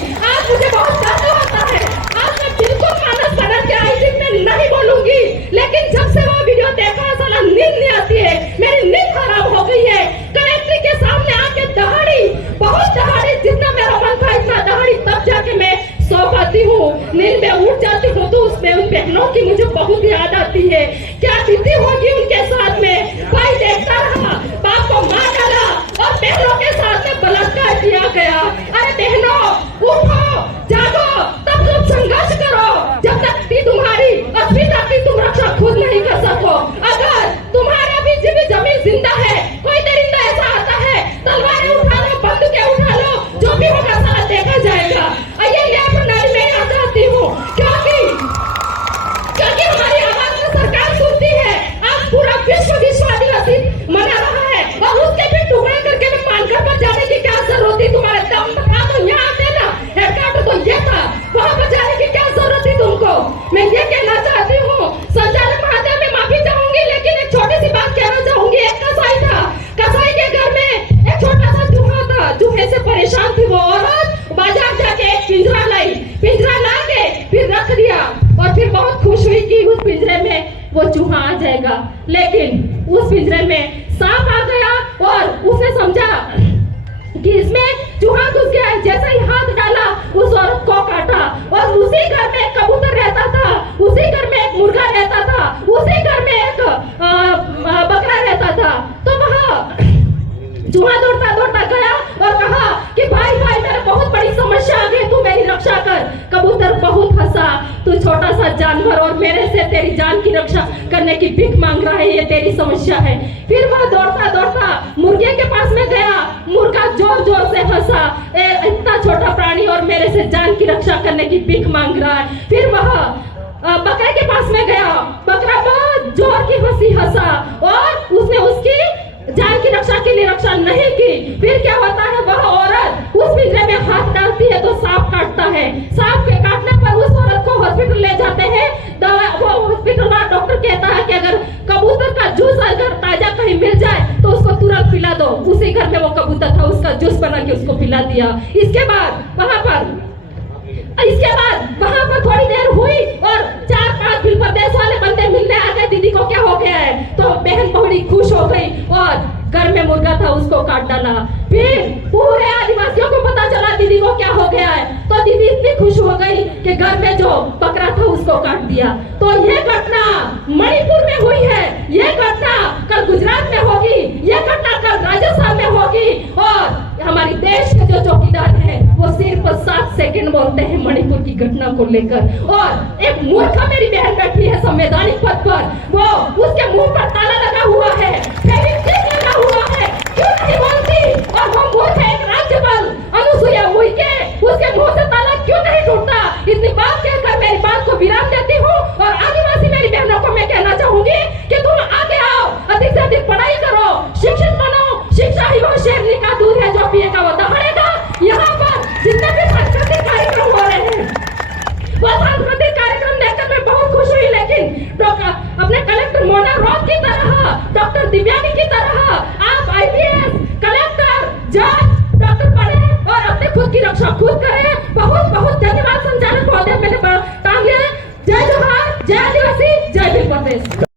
आज मुझे बहुत दर्द होता है। आज मैं बिल्कुल मानस बनन के आईजी में नहीं बोलूंगी, लेकिन जब से वो वीडियो देखा साला नींद नहीं आती है, मेरी नींद खराब हो गई है। कलेक्ट्री के सामने आके दहाड़ी, बहुत दहाड़ी, जितना मेरा मन था इतना दहाड़ी, तब जाके मैं सो पाती हूँ। नींद में उठ जाती हूँ तो उसमें उन बहनों की मुझे बहुत याद आती है। क्या बीती होगी उनके साथ में। भाई देखता रहा, बाप को मार डाला और बहनों के साथ में बलात्कार किया गया। अरे बहनों उठो, जागो, तब तुम संघर्ष करो। जब तक कि तुम्हारी अस्मिता की तुम रक्षा खुद नहीं कर सको। अगर तुम्हारा भी जमीन जिंदा है, कोई दरिंदा ऐसा आता है, तलवारें उठा लो, बंदूकें उठा लो, जो भी होगा सारा देखा जाएगा। ये न्याय प्रणाली में आ जाती हूँ क्योंकि हमारी आवाज में सरकार सुनती है। आज पूरा विश्व आदिवासी मना रहा है और उसके भी टुकड़े करके मैं मानकर पर जाने की क्या जरूरत थी। तुम्हारे दम था तो यहाँ आते ना, हेडक्वार्टर तो ये था, वहाँ पर जाने की क्या जरूरत थी तुमको। मैं ये कहना चाहती हूँ, संचालक महोदय मैं माफी चाहूंगी, लेकिन एक छोटी सी बात कहना चाहूंगी। एक कसाई था, कसाई के घर में एक छोटा सा चूहा था। चूहे से परेशान थी वो औरत, बाजार जाके एक पिंजरा लाई, पिंजरा ला के फिर रख दिया और फिर बहुत खुश हुई कि उस पिंजरे में वो चूहा आ जाएगा। लेकिन उस पिंजरे में सांप आ गया और उसने समझा कि इसमें चूहा घुस गया है। जैसे ही हाथ डाला उस औरत को काटा। और उसी घर में एक कबूतर रहता था, उसी घर में एक मुर्गा रहता था, उसी घर में एक बकरा रहता था। तो वह चूहा दौड़ता दौड़ता गया और कहा कि भाई भाई मेरे बहुत बड़ी समस्या आ गई, तू मेरी रक्षा कर। कबूतर बहुत हंसा, तू छोटा सा जानवर और मेरे से तेरी जान की रक्षा करने की भीख मांग रहा है, ये तेरी समस्या है। फिर वह दौड़ता दौड़ता मुर्गे के पास में गया। मुर्गा जोर जोर से हंसा, इतना छोटा प्राणी और मेरे से जान की रक्षा करने की भीख मांग रहा है। फिर वह बकरे के पास में गया। बकरा बहुत जोर की हंसी हंसा और उसने उसकी जान की रक्षा के लिए रक्षा नहीं की। फिर क्या होता है, वह औरत उस पिंजरे में हाथ डालती है तो सांप काटता है। सांप के काटने पर उस औरत को हॉस्पिटल ले जाते हैं। वो हॉस्पिटल वाला डॉक्टर कहता है कि अगर कबूतर का जूस अगर ताजा कहीं मिल जाए तो उसको तुरंत पिला दो। उसी घर में वो कबूतर था, उसका जूस बना के उसको पिला दिया। इसके बाद वहाँ पर थोड़ी देर हुई और 4-5 फिर प्रदेश वाले बंदे मिलने आ गए, दीदी को क्या हो गया है। तो बहन बड़ी खुश हो गई और घर में मुर्गा था उसको काट डाला। फिर पूरे आदिवासियों को पता चला दीदी को क्या हो गया है। तो दीदी इतनी खुश हो गई कि घर में जो बकरा था उसको काट दिया। तो ये घटना मणिपुर में हुई है, ये घटना कल गुजरात में होगी, ये घटना कल राजस्थान में होगी। और हमारी देश के जो चौकीदार हैं वो सिर्फ 7 सेकंड बोलते हैं मणिपुर की घटना को लेकर। और एक मूर्ख मेरी बहन बैठी है संवैधानिक पद पर, वो उसके मुंह पर ताला लगा हुआ है, लगा हुआ है, क्यों नहीं बोलती। और वो मूर्ख है एक राज्यपाल अनुसुईया उइके, उसके मुंह से ताला क्यों नहीं टूटता। इतनी बात कहकर मेरी बात को विराम देती हूँ और आदिवासी मेरी बहनों को मैं कहना चाहूंगी कि तुम आगे आओ, अधिक से अधिक पढ़ाई करो, शिक्षित बनो। शिक्षा ही वो शेरनी का दूध है जो पिएगा वो दहाड़ेगा। यहाँ पर जितने भी सांस्कृतिक कार्यक्रम हो रहे हैं वो सांस्कृतिक कार्यक्रम देखकर मैं बहुत खुश हुई। लेकिन अपने कलेक्टर मोना रॉथ की तरह, डॉक्टर दिव्यांगी की तरह आप IPS, कलेक्टर, जज, डॉक्टर बने और अपने खुद की रक्षा खुद करें। बहुत बहुत धन्यवाद संचालक महोदय, मैंने टांग लिया। जय जोहार, जय आदिवासी, जय भील प्रदेश।